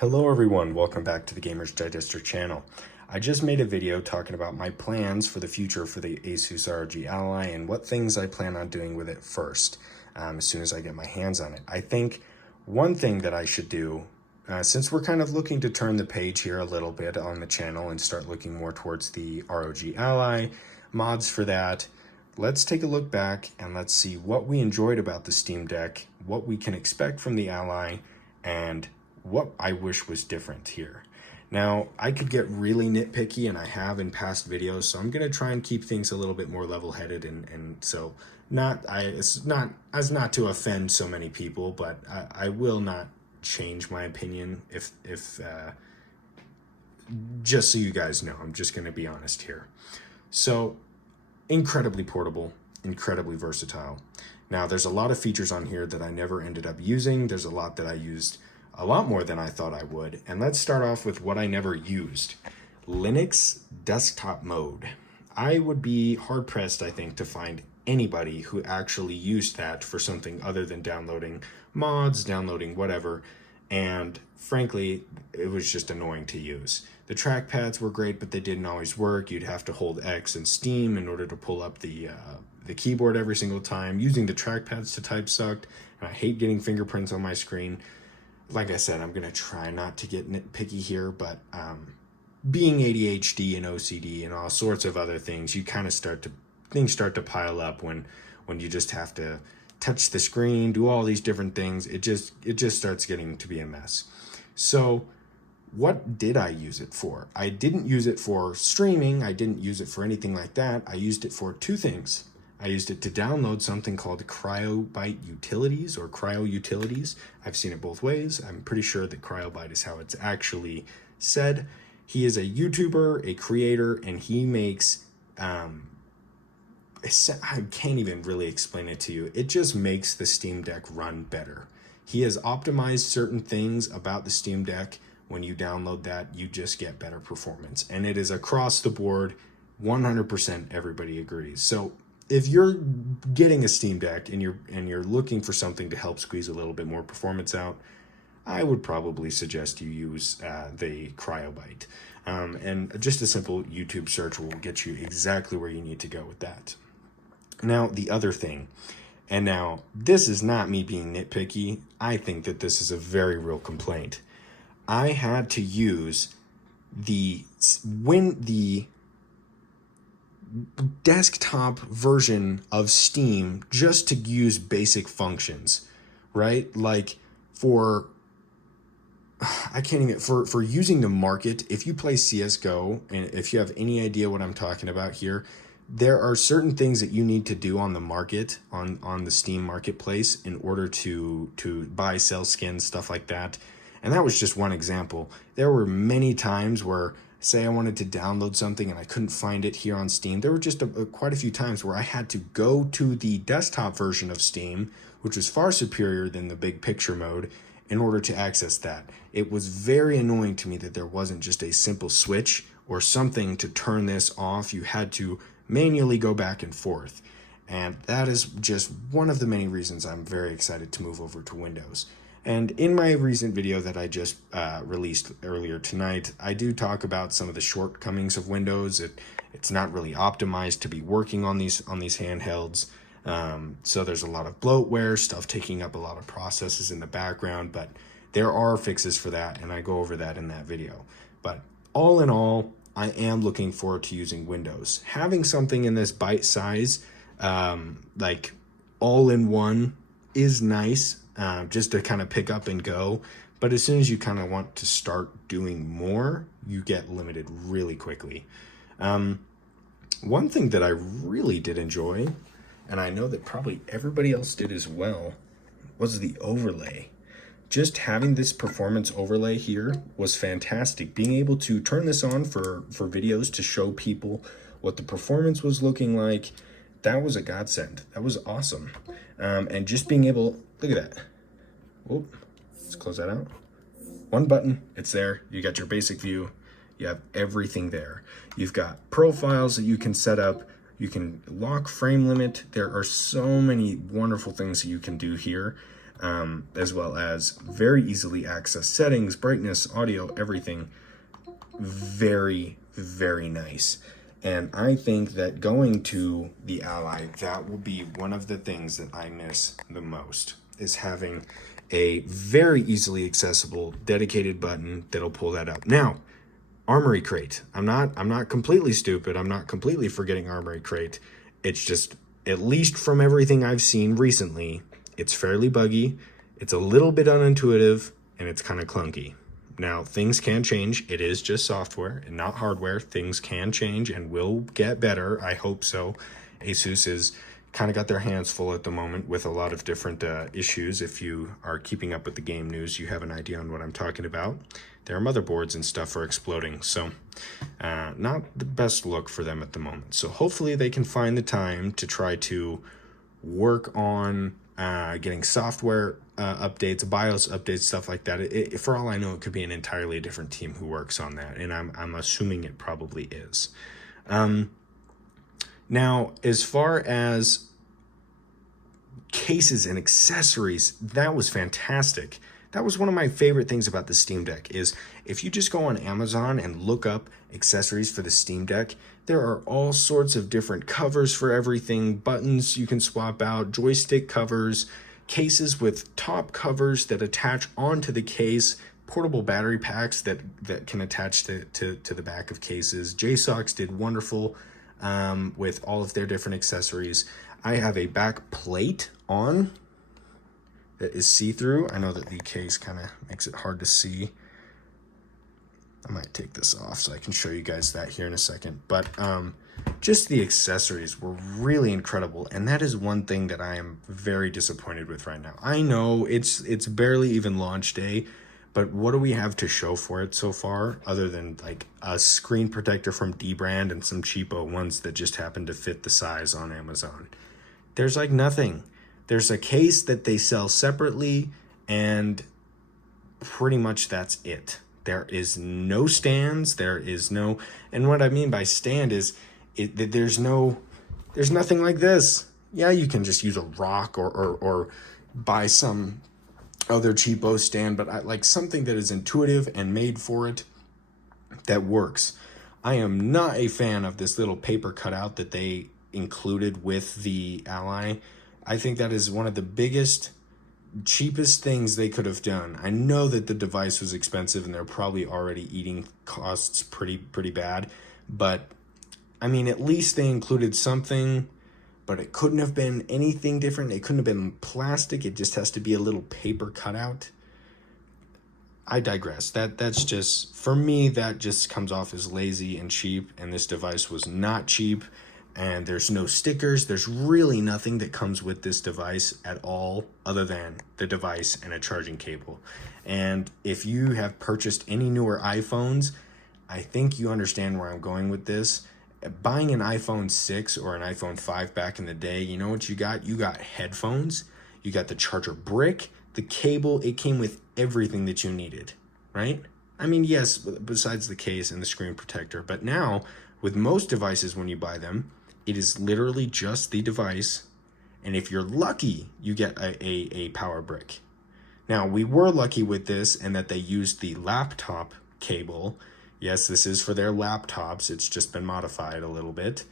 Hello everyone, welcome back to the Gamers Digester channel. I just made a video talking about my plans for the future for the Asus ROG Ally and what things I plan on doing with it first, as soon as I get my hands on it. I think one thing that I should do, since we're kind of looking to turn the page here a little bit on the channel and start looking more towards the ROG Ally, mods for that, let's take a look back and let's see what we enjoyed about the Steam Deck, what we can expect from the Ally, and what I wish was different here. Now, I could get really nitpicky, and I have in past videos, so I'm going to try and keep things a little bit more level-headed, and so it's not as not to offend so many people, but I will not change my opinion if just so you guys know, I'm just going to be honest here. So, incredibly portable, incredibly versatile. Now, there's a lot of features on here that I never ended up using. There's a lot that I used a lot more than I thought I would. And let's start off with what I never used. Linux desktop mode. I would be hard pressed, I think, to find anybody who actually used that for something other than downloading mods, downloading whatever. And frankly, it was just annoying to use. The trackpads were great, but they didn't always work. You'd have to hold X and Steam in order to pull up the keyboard every single time. Using the trackpads to type sucked. And I hate getting fingerprints on my screen. Like I said, I'm going to try not to get nitpicky here, but being ADHD and OCD and all sorts of other things, you kind of things start to pile up when you just have to touch the screen, do all these different things. It just starts getting to be a mess. So what did I use it for? I didn't use it for streaming. I didn't use it for anything like that. I used it for two things. I used it to download something called Cryobyte Utilities or Cryo Utilities. I've seen it both ways. I'm pretty sure that Cryobyte is how it's actually said. He is a YouTuber, a creator, and he makes, I can't even really explain it to you. It just makes the Steam Deck run better. He has optimized certain things about the Steam Deck. When you download that, you just get better performance. And it is across the board, 100% everybody agrees. So if you're getting a Steam Deck and you're looking for something to help squeeze a little bit more performance out, I would probably suggest you use the Cryobyte. And just a simple YouTube search will get you exactly where you need to go with that. Now, the other thing, and now this is not me being nitpicky, I think that this is a very real complaint. I had to use the desktop version of Steam just to use basic functions, right? Like for using the market, if you play CSGO, and if you have any idea what I'm talking about here, there are certain things that you need to do on the market, on the Steam marketplace, in order to buy, sell skins, stuff like that. And that was just one example. There were many times where, say I wanted to download something and I couldn't find it here on Steam. There were just quite a few times where I had to go to the desktop version of Steam, which was far superior than the big picture mode, in order to access that. It was very annoying to me that there wasn't just a simple switch or something to turn this off. You had to manually go back and forth. And that is just one of the many reasons I'm very excited to move over to Windows. And in my recent video that I just released earlier tonight, I do talk about some of the shortcomings of Windows. It's not really optimized to be working on these handhelds. So there's a lot of bloatware, stuff taking up a lot of processes in the background, but there are fixes for that, and I go over that in that video. But all in all, I am looking forward to using Windows. Having something in this bite size, like all-in-one, is nice. Just to kind of pick up and go. But as soon as you kind of want to start doing more, you get limited really quickly. One thing that I really did enjoy, and I know that probably everybody else did as well, was the overlay. Just having this performance overlay here was fantastic. Being able to turn this on for videos to show people what the performance was looking like, that was a godsend. That was awesome. And just being able, look at that. Whoop, let's close that out. One button, it's there. You got your basic view. You have everything there. You've got profiles that you can set up. You can lock frame limit. There are so many wonderful things that you can do here. as well as very easily access settings, brightness, audio, everything. Very, very nice. And I think that going to the Ally, that will be one of the things that I miss the most, is having a very easily accessible dedicated button that'll pull that up. Now, Armoury Crate. I'm not completely stupid. I'm not completely forgetting Armoury Crate. It's just, at least from everything I've seen recently, it's fairly buggy, it's a little bit unintuitive, and it's kind of clunky. Now, things can change. It is just software and not hardware. Things can change and will get better. I hope so. Asus is kind of got their hands full at the moment with a lot of different issues. If you are keeping up with the game news, you have an idea on what I'm talking about. Their motherboards and stuff are exploding, so not the best look for them at the moment. So hopefully they can find the time to try to work on getting software updates, BIOS updates, stuff like that. For all I know, it could be an entirely different team who works on that, and I'm assuming it probably is. Now, as far as cases and accessories, that was fantastic. That was one of my favorite things about the Steam Deck, is if you just go on Amazon and look up accessories for the Steam Deck, there are all sorts of different covers for everything, buttons you can swap out, joystick covers, cases with top covers that attach onto the case, portable battery packs that can attach to the back of cases. JSOX did wonderful with all of their different accessories. I have a back plate on that is see-through. I know that the case kind of makes it hard to see. I might take this off so I can show you guys that here in a second. But just the accessories were really incredible, and that is one thing that I am very disappointed with right now. I know it's barely even launch day, but what do we have to show for it so far, other than like a screen protector from D-Brand and some cheapo ones that just happen to fit the size on Amazon? There's like nothing. There's a case that they sell separately, and pretty much that's it. There is no stands. There is no, and what I mean by stand is there's nothing like this. Yeah, you can just use a rock or buy some other cheapo stand, but I like something that is intuitive and made for it that works. I am not a fan of this little paper cutout that they included with the Ally. I think that is one of the biggest, cheapest things they could have done. I know that the device was expensive and they're probably already eating costs pretty bad, but I mean, at least they included something, but it couldn't have been anything different. It couldn't have been plastic. It just has to be a little paper cutout. I digress. That's just, for me, that just comes off as lazy and cheap, and this device was not cheap. And there's no stickers. There's really nothing that comes with this device at all other than the device and a charging cable. And if you have purchased any newer iPhones, I think you understand where I'm going with this. Buying an iPhone 6 or an iPhone 5 back in the day, you know what you got? You got headphones, you got the charger brick, the cable. It came with everything that you needed, right? I mean, yes, besides the case and the screen protector. But now, with most devices, when you buy them, it is literally just the device, and if you're lucky, you get a power brick. Now, we were lucky with this in that they used the laptop cable. Yes, this is for their laptops. It's just been modified a little bit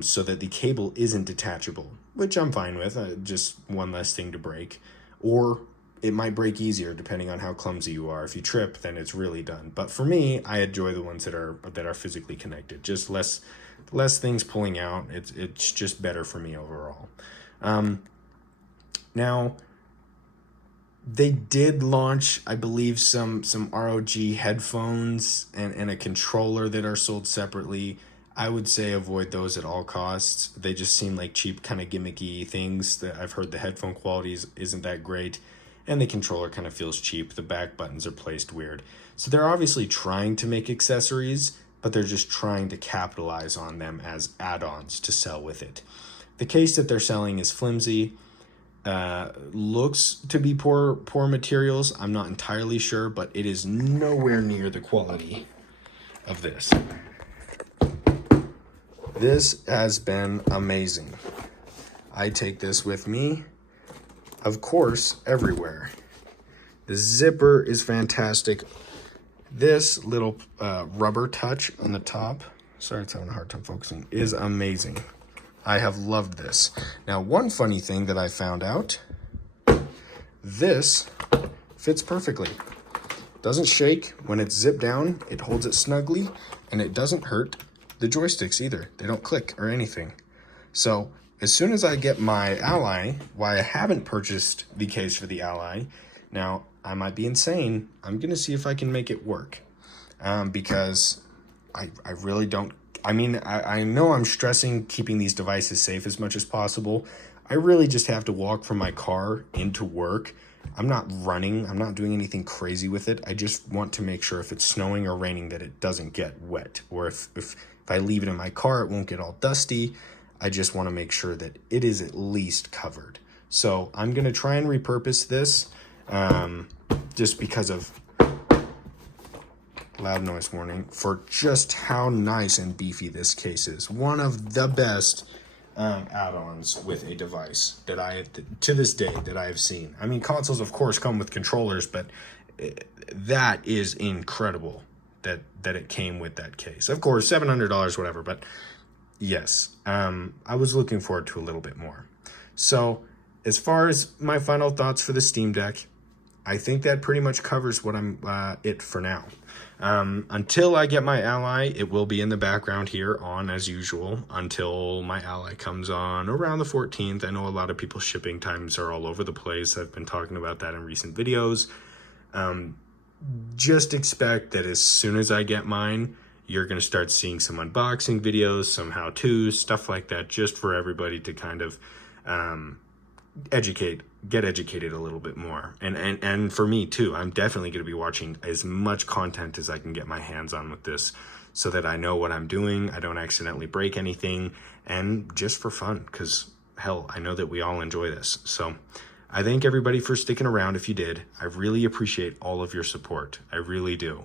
so that the cable isn't detachable, which I'm fine with. Just one less thing to break. Or it might break easier depending on how clumsy you are. If you trip, then it's really done. But for me, I enjoy the ones that are physically connected. Just less things pulling out. It's just better for me overall. Now, they did launch, I believe, some ROG headphones and a controller that are sold separately. I would say avoid those at all costs. They just seem like cheap, kind of gimmicky things. That I've heard the headphone quality isn't that great, and the controller kind of feels cheap. The back buttons are placed weird. So they're obviously trying to make accessories, but they're just trying to capitalize on them as add-ons to sell with it. The case that they're selling is flimsy. Looks to be poor materials. I'm not entirely sure, but it is nowhere near the quality of this. This has been amazing. I take this with me. of course, everywhere. The zipper is fantastic. This little rubber touch on the top, sorry it's having a hard time focusing, is amazing. I have loved this. Now, one funny thing that I found out, this fits perfectly. Doesn't shake when it's zipped down, it holds it snugly, and it doesn't hurt the joysticks either. They don't click or anything. So as soon as I get my Ally, why I haven't purchased the case for the Ally, now I might be insane, I'm gonna see if I can make it work. Because I really don't, I mean, I know I'm stressing keeping these devices safe as much as possible. I really just have to walk from my car into work. I'm not running, I'm not doing anything crazy with it. I just want to make sure if it's snowing or raining that it doesn't get wet. Or if I leave it in my car, it won't get all dusty. I just want to make sure that it is at least covered. So I'm gonna try and repurpose this just because of loud noise warning, for just how nice and beefy this case is. One of the best add-ons with a device that to this day, that I have seen. I mean, consoles of course come with controllers, but that is incredible that it came with that case. Of course, $700, whatever, but yes, I was looking forward to a little bit more. So as far as my final thoughts for the Steam Deck, I think that pretty much covers what it for now. Until I get my Ally, it will be in the background here on as usual until my Ally comes on around the 14th. I know a lot of people's shipping times are all over the place. I've been talking about that in recent videos. Just expect that as soon as I get mine, you're going to start seeing some unboxing videos, some how-tos, stuff like that, just for everybody to kind of get educated a little bit more. And for me too, I'm definitely going to be watching as much content as I can get my hands on with this so that I know what I'm doing, I don't accidentally break anything, and just for fun, because hell, I know that we all enjoy this. So I thank everybody for sticking around if you did. I really appreciate all of your support. I really do.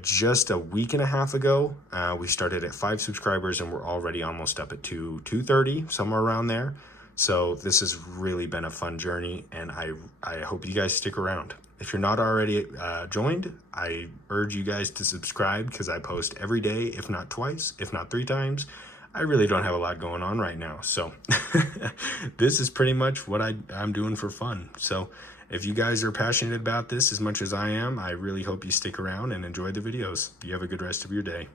Just a week and a half ago, we started at 5 subscribers and we're already almost up at 230, somewhere around there. So this has really been a fun journey, and I hope you guys stick around. If you're not already joined, I urge you guys to subscribe because I post every day, if not twice, if not 3 times. I really don't have a lot going on right now. So this is pretty much what I'm doing for fun. So if you guys are passionate about this as much as I am, I really hope you stick around and enjoy the videos. You have a good rest of your day.